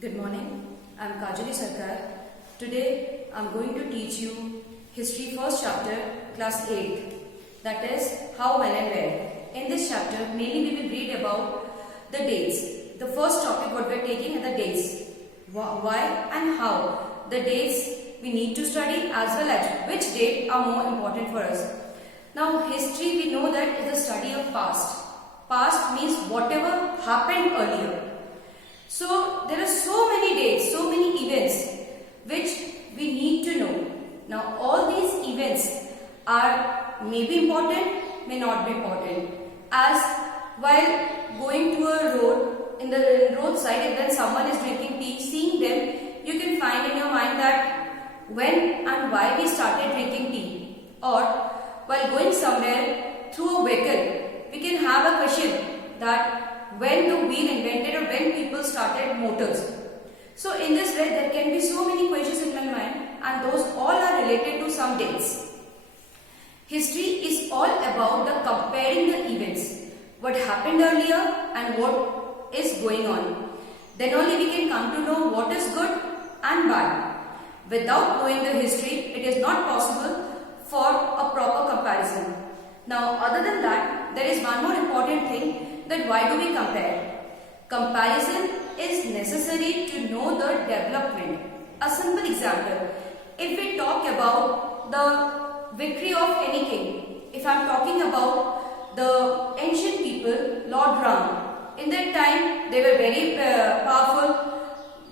Good morning. I'm Kajali Sarkar. Today I'm going to teach you History first chapter, class 8. That is how, when and where. In this chapter, mainly we will read about the dates. The first topic what we are taking are the dates. Why and how. The dates we need to study as well as which date are more important for us. Now history we know that is the study of past. Past means whatever happened earlier. So there are so many dates, so many events which we need to know. Now all these events are maybe important, may not be important. As while going to a road, in the roadside, and then someone is drinking tea, seeing them, you can find in your mind that when and why we started drinking tea. Or while going somewhere through a vehicle, we can have a question that when the wheel invented or when people started motors. So in this way there can be so many questions in my mind, and those all are related to some dates. History is all about the comparing the events, what happened earlier and what is going on. Then only we can come to know what is good and bad. Without knowing the history, it is not possible for a proper comparison. Now other than that, there is one more important thing, that why do we compare? Comparison is necessary to know the development. A simple example, if we talk about the victory of any king, if I am talking about the ancient people, Lord Ram, in that time they were very powerful,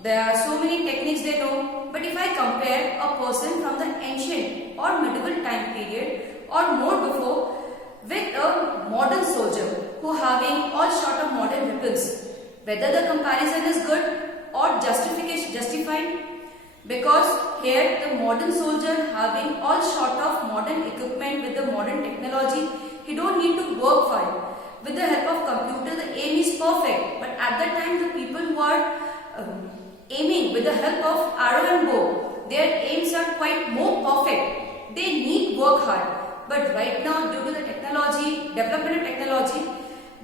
there are so many techniques they know, but if I compare a person from the ancient or medieval time period or more before with a modern soldier who having all sort of modern weapons, whether the comparison is good or justified, because here the modern soldier having all sort of modern equipment with the modern technology, he don't need to work for it. With the help of computer, the aim is perfect, but at that time the people who are aiming with the help of arrow and bow, their aims are quite more perfect. They need work hard. But right now, due to the technology, development of technology,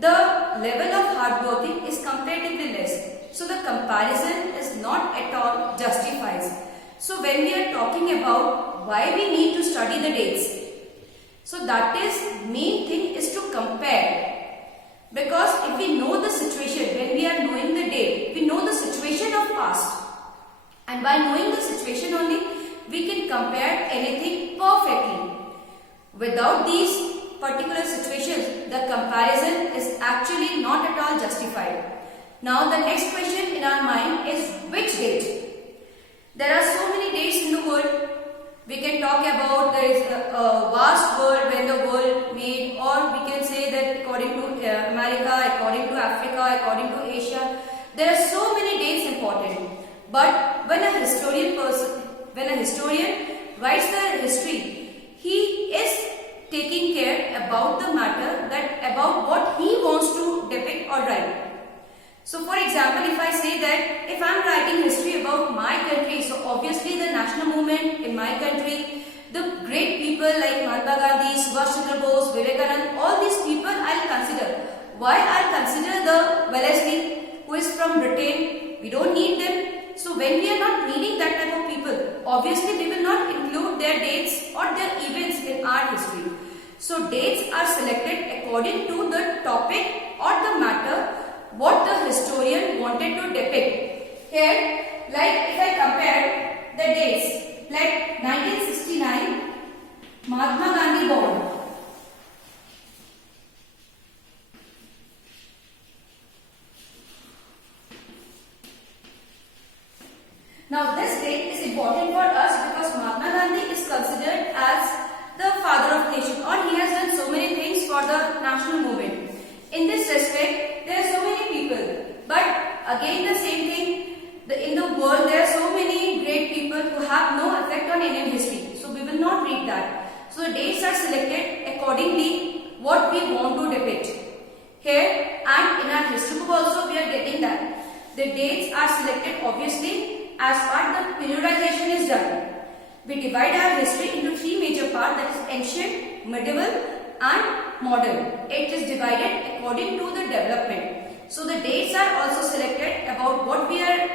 the level of hard working is comparatively less. So the comparison is not at all justified. So when we are talking about why we need to study the dates, so that is main thing is to compare. Because if we know the situation, when we are knowing the date, we know the situation of past. And by knowing the situation only, we can compare anything perfectly. Without these particular situations, the comparison is actually not at all justified. Now the next question in our mind is which date? There are so many dates in the world. We can talk about there is a vast world when the world made, or we can say that according to America, according to Africa, according to Asia, there are so many dates important. But when a historian writes the history, he is taking care about the matter, that about what he wants to depict or write. So for example, if I say that if I am writing history about my country, so obviously the national movement in my country, the great people like Mahatma Gandhi, Subhash Chandra Bose, Vivekananda, all these people I'll consider. Why I'll consider the Wellesley, who is from Britain? We don't need them. So when we are not needing that type of people, obviously we will not include their dates or their events in our history. So dates are selected according to the topic or the matter what the historian wanted to depict. Here, like if I compare the dates, like 1969, Mahatma Gandhi born. Now this date is important for us because Mahatma Gandhi is considered as the father of nation, or he has done so many things for the national movement. In this respect, there are so many people, but again the same thing, in the world there are so many great people who have no effect on Indian history. So we will not read that. So the dates are selected accordingly what we want to depict. Here and in our history book also we are getting that. The dates are selected obviously as part the periodization is done. We divide our history into three major parts, that is ancient, medieval and modern. It is divided according to the development. So the dates are also selected about what we are